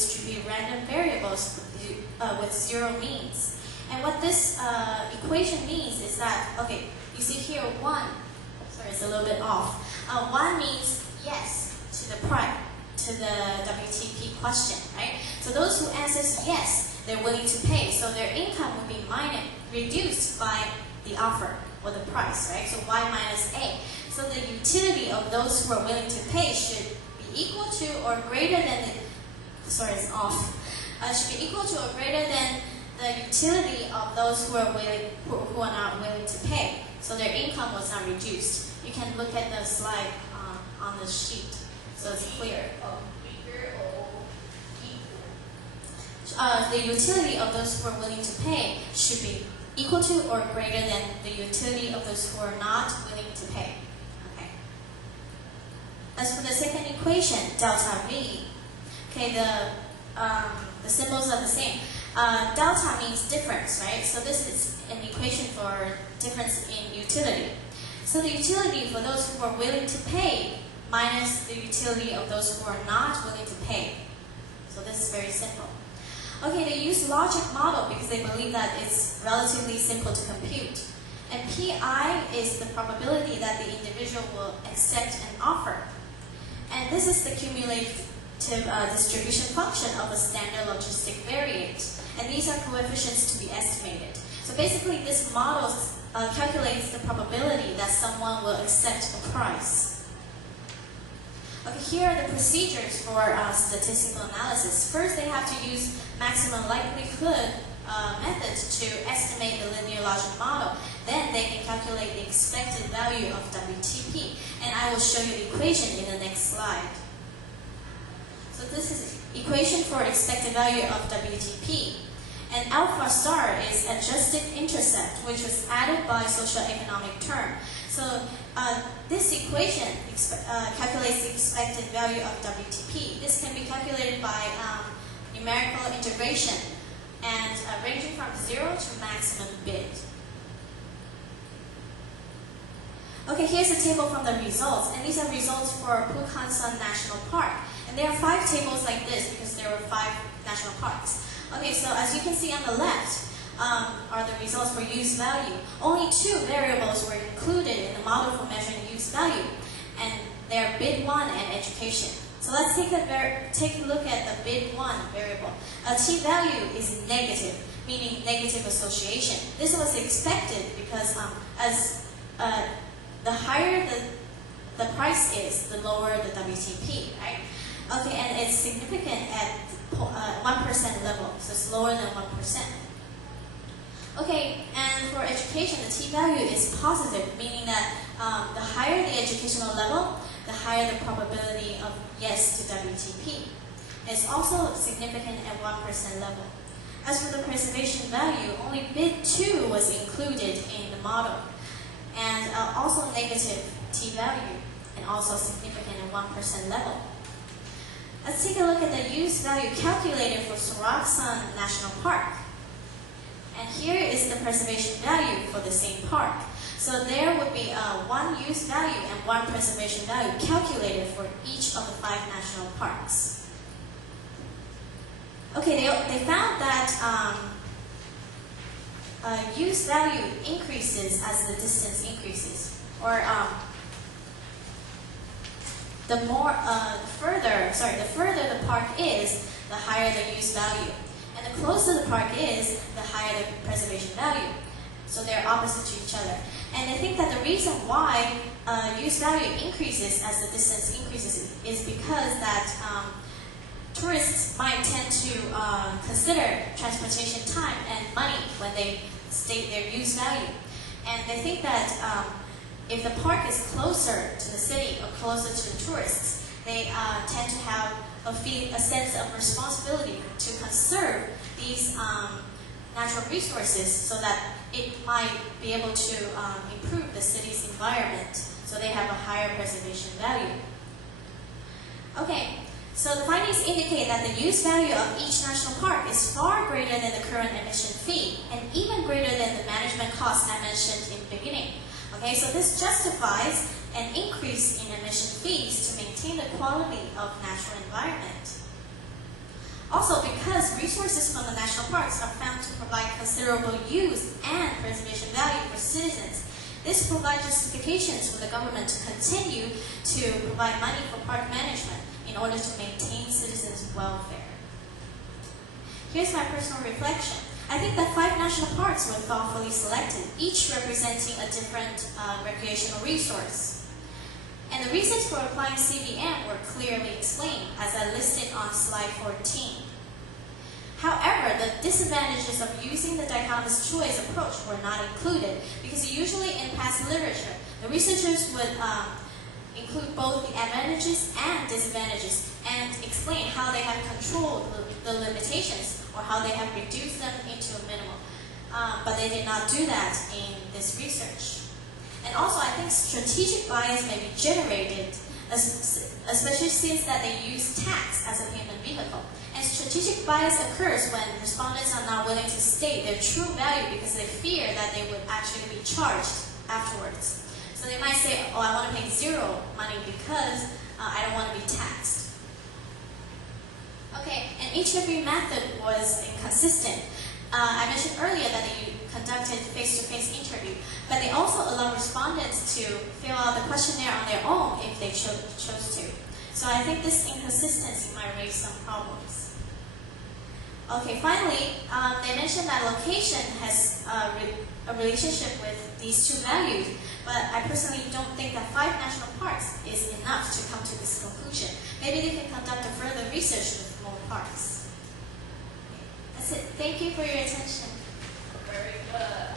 distribute random variables with zero means. And what this equation means is that, okay, you see here 1, sorry, it's a little bit off. 1 means yes to the price, to the WTP question, right? So those who answers yes, they're willing to pay. So their income will be reduced by the offer or the price, right? So y minus a. So the utility of those who are willing to pay should be equal to or greater than the, sorry, it's off. Should be equal to or greater than the utility of those who are not willing to pay. So their income was not reduced. You can look at the slide on the sheet, so it's clear. The utility of those who are willing to pay should be equal to or greater than the utility of those who are not willing to pay. Okay. As for the second equation, delta V, okay, the symbols are the same. Delta means difference, right? So this is an equation for difference in utility. So the utility for those who are willing to pay minus the utility of those who are not willing to pay. So this is very simple. Okay, they use logic model because they believe that it's relatively simple to compute. And PI is the probability that the individual will accept an offer. And this is the cumulative distribution function of a standard logistic variate. And these are coefficients to be estimated. So basically this model calculates the probability that someone will accept a price. Okay, here are the procedures for statistical analysis. First, they have to use maximum likelihood method to estimate the linear logic model. Then they can calculate the expected value of WTP. And I will show you the equation in the next slide. So this is equation for expected value of WTP. And alpha star is adjusted intercept, which was added by socioeconomic term. So this equation calculates the expected value of WTP. This can be calculated by numerical integration and ranging from 0 to maximum bid. Okay, here's a table from the results, and these are results for Pukhansan National Park. And there are 5 tables like this because there were 5 national parks. Okay, so as you can see on the left are the results for use value. Only 2 variables were included in the model for measuring use value, and they are bid 1 and education. So let's take a look at the bid 1 variable. A t-value is negative, meaning negative association. This was expected because the higher the price is, the lower the WTP, right? Okay, and it's significant at 1% level, so it's lower than 1%. Okay, and for education, the t-value is positive, meaning that the higher the educational level, the higher the probability of yes to WTP. It's also significant at 1% level. As for the preservation value, only bid 2 was included in the model, and also negative t-value, and also significant at 1% level. Let's take a look at the use value calculated for Soraksan National Park. And here is the preservation value for the same park. So there would be 1 use value and 1 preservation value calculated for each of the 5 national parks. Okay, they found that use value increases as the distance increases, or the further the park is, the higher the use value. And the closer the park is, the higher the preservation value. So they're opposite to each other. And I think that the reason why use value increases as the distance increases is because that tourists might tend to consider transportation time and money when they state their use value. And they think that if the park is closer to the city or closer to the tourists, they tend to have a sense of responsibility to conserve these natural resources so that it might be able to improve the city's environment, so they have a higher preservation value. Okay, so the findings indicate that the use value of each national park is far greater than the current admission fee, and even greater than the management costs I mentioned in the beginning. Okay, so this justifies an increase in admission fees to maintain the quality of natural environment. Also, because resources from the national parks are found to provide considerable use and preservation value for citizens, this provides justifications for the government to continue to provide money for park management in order to maintain citizens' welfare. Here's my personal reflection. I think that 5 national parks were thoughtfully selected, each representing a different recreational resource. And the reasons for applying CBM were clearly explained, as I listed on slide 14. However, the disadvantages of using the dichotomous choice approach were not included, because usually in past literature, the researchers would include both the advantages and disadvantages and explain how they have controlled the limitations or how they have reduced them into a minimum. But they did not do that in this research. And also, I think strategic bias may be generated, especially since that they use tax as a payment vehicle. And strategic bias occurs when respondents are not willing to state their true value because they fear that they would actually be charged afterwards. So they might say, oh, I want to pay 0 money because I don't want to be taxed. Okay, and each review method was inconsistent. I mentioned earlier that they conducted face-to-face interview, but they also allowed respondents to fill out the questionnaire on their own if they chose to. So I think this inconsistency might raise some problems. Okay, finally, they mentioned that location has a relationship with these 2 values, but I personally don't think that 5 national parks is enough to come to this conclusion. Maybe they can conduct a further research with more parks. Okay, that's it. Thank you for your attention. Very good.